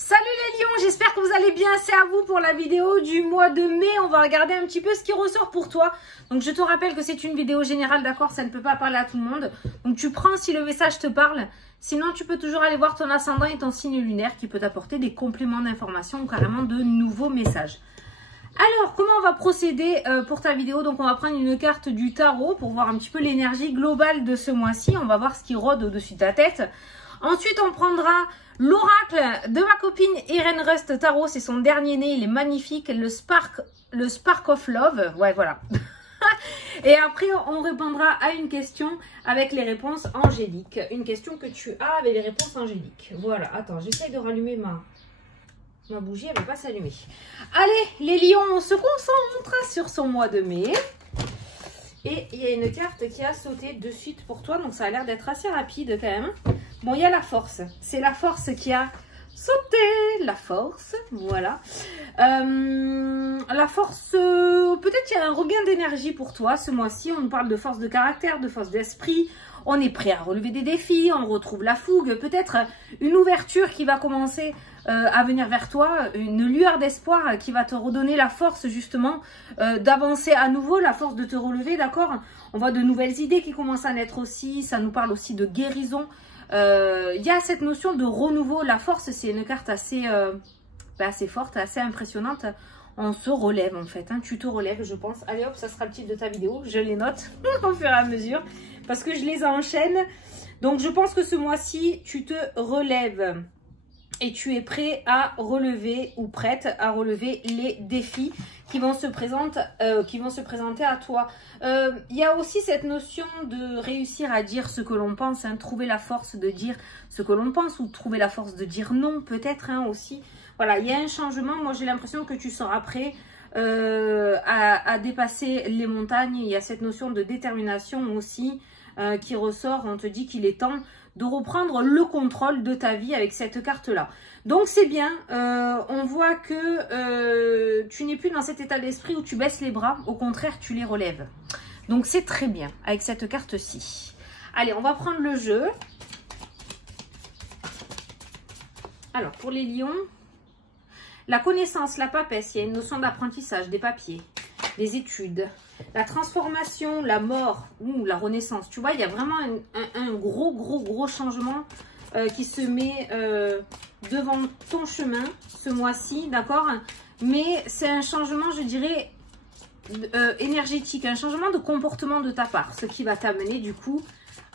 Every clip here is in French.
Salut les lions, j'espère que vous allez bien, c'est à vous pour la vidéo du mois de mai. On va regarder un petit peu ce qui ressort pour toi. Donc je te rappelle que c'est une vidéo générale, d'accord, ça ne peut pas parler à tout le monde. Donc tu prends si le message te parle. Sinon tu peux toujours aller voir ton ascendant et ton signe lunaire qui peut t'apporter des compléments d'information ou carrément de nouveaux messages. Alors, comment on va procéder pour ta vidéo? Donc on va prendre une carte du tarot pour voir un petit peu l'énergie globale de ce mois-ci. On va voir ce qui rôde au-dessus de ta tête. Ensuite, on prendra l'oracle de ma copine Irène Rust Tarot. C'est son dernier né, il est magnifique. Le Spark of Love. Ouais, voilà. Et après, on répondra à une question avec les réponses angéliques. Une question que tu as avec les réponses angéliques. Voilà, attends, j'essaye de rallumer ma bougie, elle ne va pas s'allumer. Allez, les lions, on se concentre sur son mois de mai. Et il y a une carte qui a sauté de suite pour toi, donc ça a l'air d'être assez rapide quand même. Bon, il y a la force. C'est la force qui a sauté. La force, voilà. La force, peut-être qu'il y a un regain d'énergie pour toi ce mois-ci. On nous parle de force de caractère, de force d'esprit. On est prêt à relever des défis, on retrouve la fougue. Peut-être une ouverture qui va commencer à venir vers toi. Une lueur d'espoir qui va te redonner la force justement d'avancer à nouveau, la force de te relever, d'accord? On voit de nouvelles idées qui commencent à naître aussi. Ça nous parle aussi de guérison. Il y a cette notion de renouveau. La force, c'est une carte assez forte, assez impressionnante. On se relève en fait, hein. Tu te relèves je pense. Allez hop, ça sera le titre de ta vidéo. Je les note au fur et à mesure parce que je les enchaîne. Donc je pense que ce mois-ci, tu te relèves et tu es prêt à relever ou prête à relever les défis qui vont se présenter à toi. Il y a aussi cette notion de réussir à dire ce que l'on pense, hein, trouver la force de dire ce que l'on pense ou trouver la force de dire non peut-être, hein, aussi. Voilà, il y a un changement. Moi, j'ai l'impression que tu seras prêt à dépasser les montagnes. Il y a cette notion de détermination aussi qui ressort. On te dit qu'il est temps de reprendre le contrôle de ta vie avec cette carte-là. Donc, c'est bien. On voit que tu n'es plus dans cet état d'esprit où tu baisses les bras. Au contraire, tu les relèves. Donc, c'est très bien avec cette carte-ci. Allez, on va prendre le jeu. Alors, pour les lions... La connaissance, la papesse, il y a une notion d'apprentissage, des papiers, des études, la transformation, la mort ou la renaissance. Tu vois, il y a vraiment un gros changement qui se met devant ton chemin ce mois-ci, d'accord? Mais c'est un changement, je dirais, énergétique, un changement de comportement de ta part, ce qui va t'amener du coup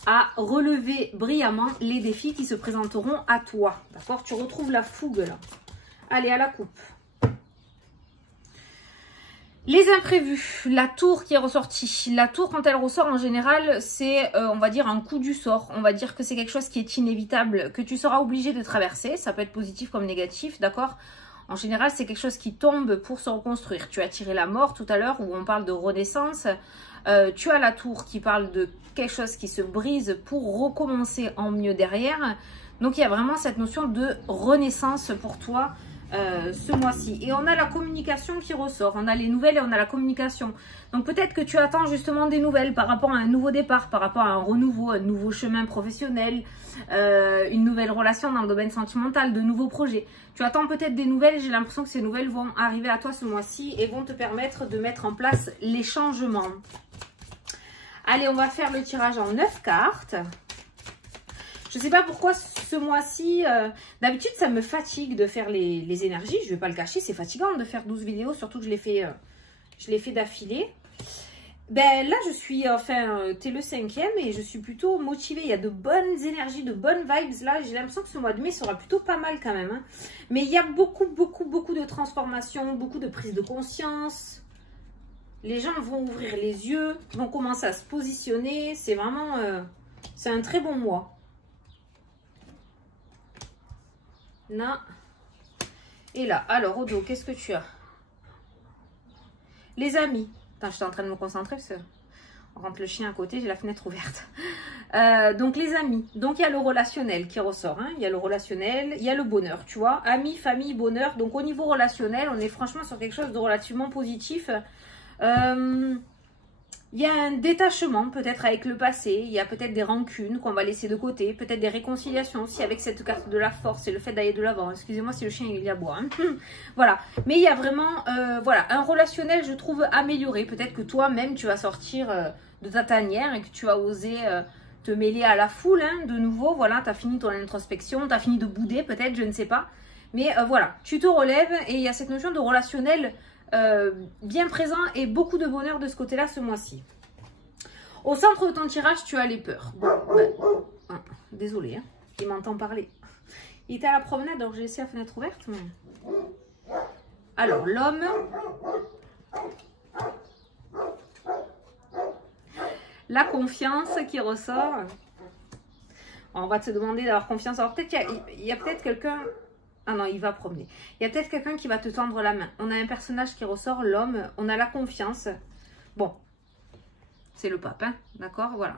à relever brillamment les défis qui se présenteront à toi, d'accord? Tu retrouves la fougue là. Allez, à la coupe. Les imprévus, la tour qui est ressortie. La tour, quand elle ressort, en général, c'est, on va dire, un coup du sort. On va dire que c'est quelque chose qui est inévitable, que tu seras obligé de traverser. Ça peut être positif comme négatif, d'accord? En général, c'est quelque chose qui tombe pour se reconstruire. Tu as tiré la mort tout à l'heure, où on parle de renaissance. Tu as la tour qui parle de quelque chose qui se brise pour recommencer en mieux derrière. Donc, il y a vraiment cette notion de renaissance pour toi. Ce mois-ci. Et on a la communication qui ressort. On a les nouvelles et on a la communication. Donc peut-être que tu attends justement des nouvelles par rapport à un nouveau départ, par rapport à un renouveau, un nouveau chemin professionnel, une nouvelle relation dans le domaine sentimental, de nouveaux projets. Tu attends peut-être des nouvelles. J'ai l'impression que ces nouvelles vont arriver à toi ce mois-ci et vont te permettre de mettre en place les changements. Allez, on va faire le tirage en 9 cartes. Je ne sais pas pourquoi ce mois-ci, d'habitude ça me fatigue de faire les énergies, je ne vais pas le cacher, c'est fatigant de faire 12 vidéos, surtout que je l'ai fait d'affilée. Ben là je suis, t'es le 5e et je suis plutôt motivée, il y a de bonnes énergies, de bonnes vibes là, j'ai l'impression que ce mois de mai sera plutôt pas mal quand même. Hein. Mais il y a beaucoup de transformations, beaucoup de prise de conscience. Les gens vont ouvrir les yeux, vont commencer à se positionner, c'est vraiment, c'est un très bon mois. Là. Et là, alors au dos, qu'est-ce que tu as? Les amis. Attends, j'étais en train de me concentrer parce que on rentre le chien à côté, j'ai la fenêtre ouverte. Donc les amis. Donc il y a le relationnel qui ressort. Hein. Il y a le relationnel, il y a le bonheur, tu vois. Amis, famille, bonheur. Donc au niveau relationnel, on est franchement sur quelque chose de relativement positif. il y a un détachement peut-être avec le passé, il y a peut-être des rancunes qu'on va laisser de côté, peut-être des réconciliations aussi avec cette carte de la force et le fait d'aller de l'avant. Excusez-moi si le chien il aboie. Hein. Voilà, mais il y a vraiment voilà, un relationnel je trouve amélioré. Peut-être que toi-même tu vas sortir de ta tanière et que tu vas oser te mêler à la foule hein, de nouveau. Voilà, tu as fini ton introspection, tu as fini de bouder peut-être, je ne sais pas. Mais voilà, tu te relèves et il y a cette notion de relationnel bien présent et beaucoup de bonheur de ce côté-là ce mois-ci. Au centre de ton tirage, tu as les peurs. Bon, ben, désolé, hein, il m'entend parler. Il était à la promenade, donc j'ai laissé la fenêtre ouverte. Mais... Alors, l'homme. La confiance qui ressort. On va te demander d'avoir confiance. Alors, peut-être qu'il y a peut-être quelqu'un... Ah non, il va promener. Il y a peut-être quelqu'un qui va te tendre la main. On a un personnage qui ressort, l'homme. On a la confiance. Bon, c'est le pape, hein, d'accord, voilà.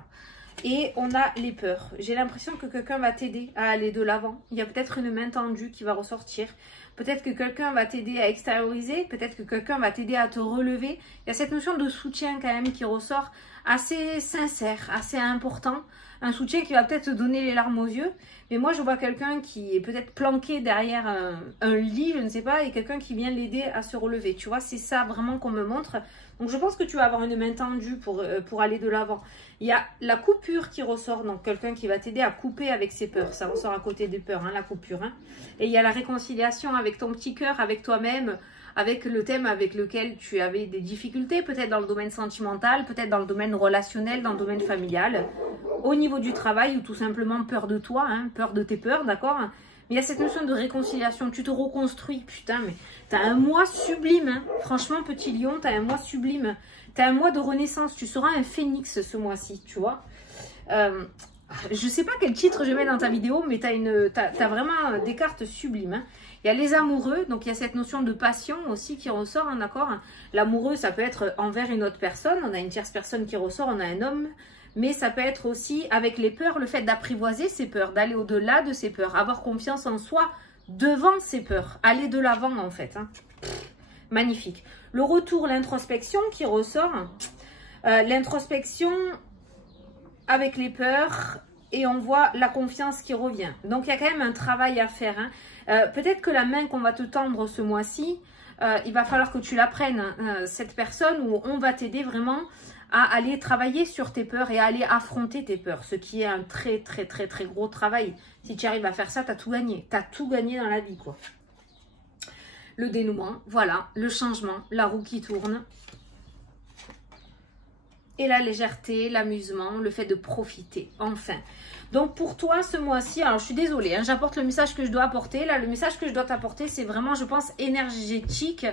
Et on a les peurs. J'ai l'impression que quelqu'un va t'aider à aller de l'avant. Il y a peut-être une main tendue qui va ressortir. Peut-être que quelqu'un va t'aider à extérioriser. Peut-être que quelqu'un va t'aider à te relever. Il y a cette notion de soutien quand même qui ressort assez sincère, assez important. Un soutien qui va peut-être te donner les larmes aux yeux. Mais moi, je vois quelqu'un qui est peut-être planqué derrière un lit, je ne sais pas, et quelqu'un qui vient l'aider à se relever. Tu vois, c'est ça vraiment qu'on me montre. Donc, je pense que tu vas avoir une main tendue pour aller de l'avant. Il y a la coupure qui ressort, donc quelqu'un qui va t'aider à couper avec ses peurs. Ça ressort à côté des peurs, hein, la coupure. Hein. Et il y a la réconciliation avec ton petit cœur, avec toi-même, avec le thème avec lequel tu avais des difficultés, peut-être dans le domaine sentimental, peut-être dans le domaine relationnel, dans le domaine familial, au niveau du travail ou tout simplement peur de toi, hein, peur de tes peurs, d'accord? Mais il y a cette notion de réconciliation, tu te reconstruis, putain, mais t'as un mois sublime, hein. Franchement, petit lion, t'as un mois sublime, t'as un mois de renaissance, tu seras un phénix ce mois-ci, tu vois. Je sais pas quel titre je mets dans ta vidéo, mais t'as vraiment des cartes sublimes, hein. Il y a les amoureux, donc il y a cette notion de passion aussi qui ressort, hein, d'accord? L'amoureux, ça peut être envers une autre personne, on a une tierce personne qui ressort, on a un homme, mais ça peut être aussi avec les peurs, le fait d'apprivoiser ses peurs, d'aller au-delà de ses peurs, avoir confiance en soi devant ses peurs, aller de l'avant en fait. Hein. Magnifique. Le retour, l'introspection qui ressort, l'introspection avec les peurs et on voit la confiance qui revient. Donc il y a quand même un travail à faire. Hein. Peut-être que la main qu'on va te tendre ce mois-ci, il va falloir que tu la prennes, cette personne où on va t'aider vraiment à aller travailler sur tes peurs et à aller affronter tes peurs, ce qui est un très gros travail. Si tu arrives à faire ça, tu as tout gagné. Tu as tout gagné dans la vie, quoi. Le dénouement, voilà, le changement, la roue qui tourne. Et la légèreté, l'amusement, le fait de profiter, enfin. Donc pour toi ce mois-ci, alors je suis désolée, hein, j'apporte le message que je dois apporter. Là, le message que je dois t'apporter, c'est vraiment, je pense, énergétique.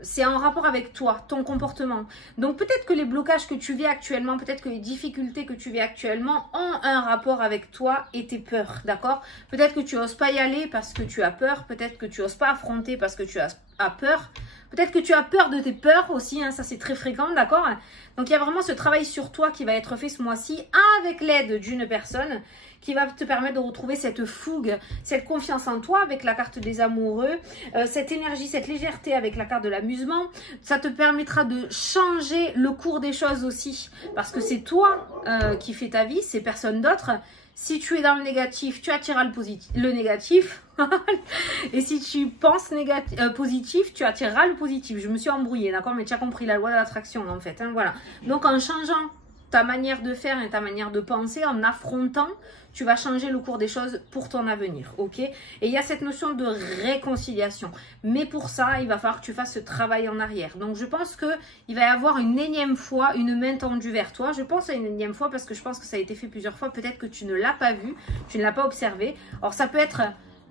C'est en rapport avec toi, ton comportement. Donc peut-être que les blocages que tu vis actuellement, peut-être que les difficultés que tu vis actuellement ont un rapport avec toi et tes peurs, d'accord? Peut-être que tu n'oses pas y aller parce que tu as peur, peut-être que tu n'oses pas affronter parce que tu as peur. Peut-être que tu as peur de tes peurs aussi, hein, ça c'est très fréquent, d'accord? Donc il y a vraiment ce travail sur toi qui va être fait ce mois-ci avec l'aide d'une personne qui va te permettre de retrouver cette fougue, cette confiance en toi avec la carte des amoureux, cette énergie, cette légèreté avec la carte de l'amusement. Ça te permettra de changer le cours des choses aussi parce que c'est toi qui fais ta vie, c'est personne d'autre. Si tu es dans le négatif, tu attireras le négatif. Et si tu penses positif, tu attireras le positif. Je me suis embrouillée, d'accord? Mais tu as compris la loi de l'attraction, en fait. Hein, voilà. Donc, en changeant ta manière de faire et ta manière de penser, en affrontant, tu vas changer le cours des choses pour ton avenir, ok? Et il y a cette notion de réconciliation. Mais pour ça, il va falloir que tu fasses ce travail en arrière. Donc, je pense qu'il va y avoir une énième fois une main tendue vers toi. Je pense à une énième fois parce que je pense que ça a été fait plusieurs fois. Peut-être que tu ne l'as pas vu, tu ne l'as pas observé. Alors, ça peut être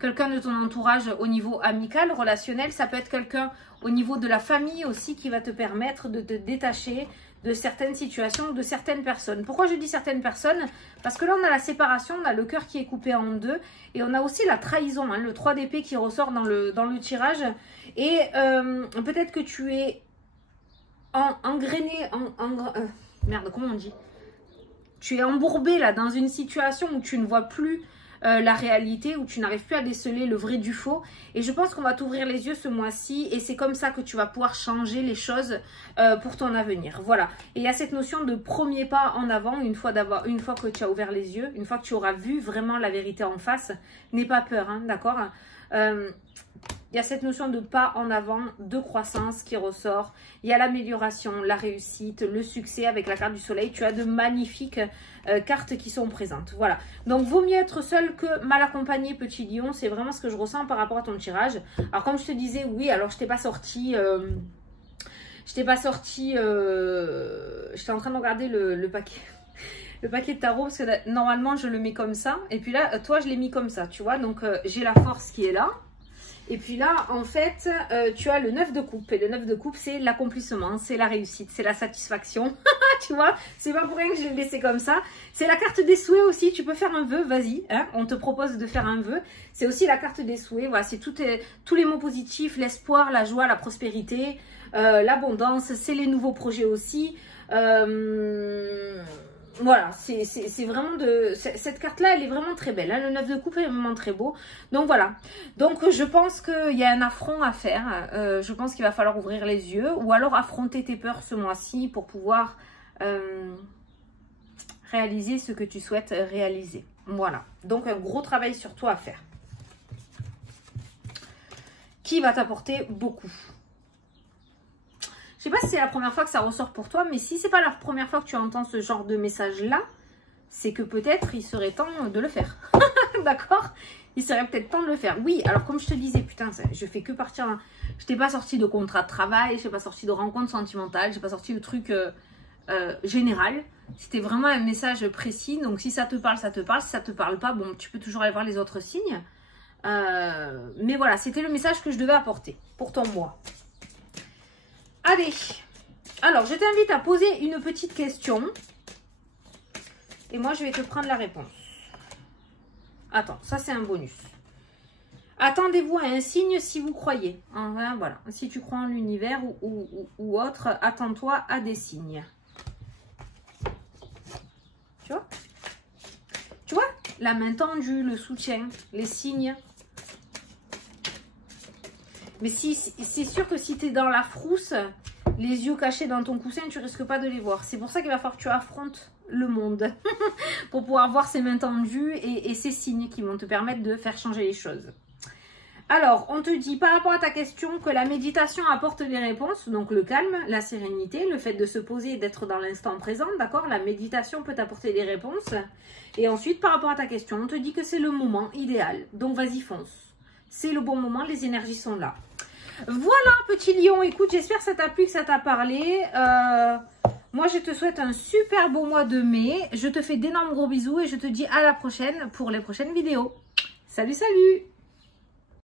quelqu'un de ton entourage au niveau amical, relationnel. Ça peut être quelqu'un au niveau de la famille aussi qui va te permettre de te détacher de certaines situations, de certaines personnes. Pourquoi je dis certaines personnes? Parce que là, on a la séparation, on a le cœur qui est coupé en deux et on a aussi la trahison, hein, le 3 d'épée qui ressort dans le tirage. Et peut-être que tu es engrainé, merde, comment on dit? Tu es embourbé là dans une situation où tu ne vois plus la réalité, où tu n'arrives plus à déceler le vrai du faux. Et je pense qu'on va t'ouvrir les yeux ce mois-ci et c'est comme ça que tu vas pouvoir changer les choses pour ton avenir. Voilà. Et il y a cette notion de premier pas en avant une fois que tu as ouvert les yeux, une fois que tu auras vu vraiment la vérité en face. N'aie pas peur, hein, d'accord? Il y a cette notion de pas en avant, de croissance qui ressort. Il y a l'amélioration, la réussite, le succès avec la carte du soleil. Tu as de magnifiques cartes qui sont présentes. Voilà. Donc, vaut mieux être seul que mal accompagné, petit lion. C'est vraiment ce que je ressens par rapport à ton tirage. Alors, comme je te disais, oui, alors je t'ai pas sorti... j'étais en train de regarder le paquet. Le paquet de tarot, parce que normalement, je le mets comme ça. Et puis là, toi, je l'ai mis comme ça, tu vois. Donc, j'ai la force qui est là. Et puis là, en fait, tu as le 9 de coupe. Et le 9 de coupe, c'est l'accomplissement, c'est la réussite, c'est la satisfaction. Tu vois, c'est pas pour rien que je l'ai laissé comme ça. C'est la carte des souhaits aussi. Tu peux faire un vœu, vas-y. Hein, on te propose de faire un vœu. C'est aussi la carte des souhaits. Voilà, c'est tous les mots positifs, l'espoir, la joie, la prospérité, l'abondance. C'est les nouveaux projets aussi. Voilà, c'est vraiment de... Cette carte-là, elle est vraiment très belle. Hein. Le 9 de coupe est vraiment très beau. Donc voilà. Donc je pense qu'il y a un affront à faire. Je pense qu'il va falloir ouvrir les yeux. Ou alors affronter tes peurs ce mois-ci pour pouvoir réaliser ce que tu souhaites réaliser. Voilà. Donc un gros travail sur toi à faire. Qui va t'apporter beaucoup. Je sais pas si c'est la première fois que ça ressort pour toi, mais si c'est pas la première fois que tu entends ce genre de message-là, c'est que peut-être il serait temps de le faire. D'accord? Il serait peut-être temps de le faire. Oui, alors comme je te disais, putain, je fais que partir... Je t'ai pas sorti de contrat de travail, je t'ai pas sorti de rencontre sentimentale, je t'ai pas sorti de truc général. C'était vraiment un message précis, donc si ça te parle, ça te parle. Si ça te parle pas, bon, tu peux toujours aller voir les autres signes. Mais voilà, c'était le message que je devais apporter pour ton mois. Allez, alors je t'invite à poser une petite question et moi je vais te prendre la réponse. Attends, ça c'est un bonus. Attendez-vous à un signe si vous croyez. Enfin, voilà, si tu crois en l'univers ou autre, attends-toi à des signes. Tu vois? Tu vois? La main tendue, le soutien, les signes. Mais si, c'est sûr que si tu es dans la frousse, les yeux cachés dans ton coussin, tu risques pas de les voir. C'est pour ça qu'il va falloir que tu affrontes le monde pour pouvoir voir ces mains tendues et ces signes qui vont te permettre de faire changer les choses. Alors, on te dit par rapport à ta question que la méditation apporte des réponses, donc le calme, la sérénité, le fait de se poser et d'être dans l'instant présent, d'accord? La méditation peut t'apporter des réponses. Et ensuite, par rapport à ta question, on te dit que c'est le moment idéal. Donc, vas-y, fonce. C'est le bon moment, les énergies sont là. Voilà, petit lion, écoute, j'espère que ça t'a plu, que ça t'a parlé. Moi, je te souhaite un super beau mois de mai. Je te fais d'énormes gros bisous et je te dis à la prochaine pour les prochaines vidéos. Salut, salut!